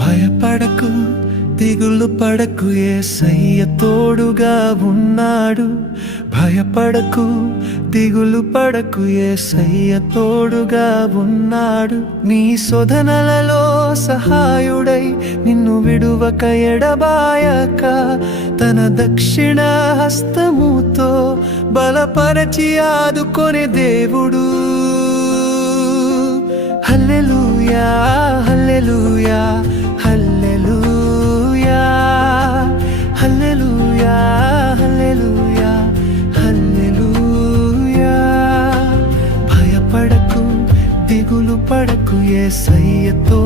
భయపడకు, దిగులు పడకు, యేసయ్య తోడుగా ఉన్నాడు. భయపడకు, దిగులు పడకు, యేసయ్య తోడుగా ఉన్నాడు. నీ శోధనలలో సహాయుడై నిన్ను విడువక ఎడబాయక తన దక్షిణ హస్తముతో బలపరచి ఆదుకొనే దేవుడు. హల్లెలూయా, హల్లెలూయా, హల్లెలూయా, హల్లెలూయా, హల్లెలూయా, హల్లెలూయా. భయపడకు, దిగులు పడకు, యేసయ్యతో